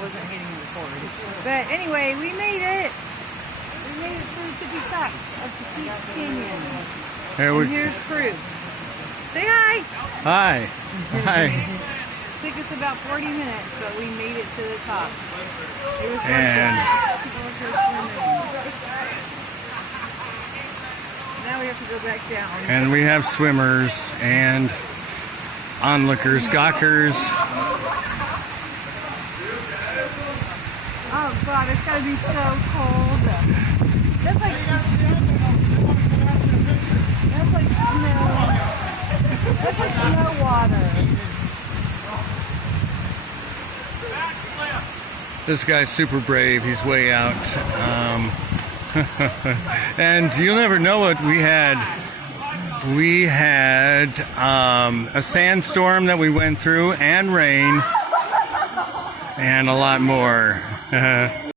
wasn't hitting record. But anyway, we made it. We made it through tippy top of Tahquitz Canyon. And here's proof. Say hi. Hi. Hi. Took us about 40 minutes, but we made it to the top. It was And now we have to go back down. And we have swimmers and onlookers, gawkers. Oh God, it's gotta be so cold. That's like snow. That's like snow water. This guy's super brave. He's way out. And you'll never know what we had. We had a sandstorm that we went through and rain and a lot more.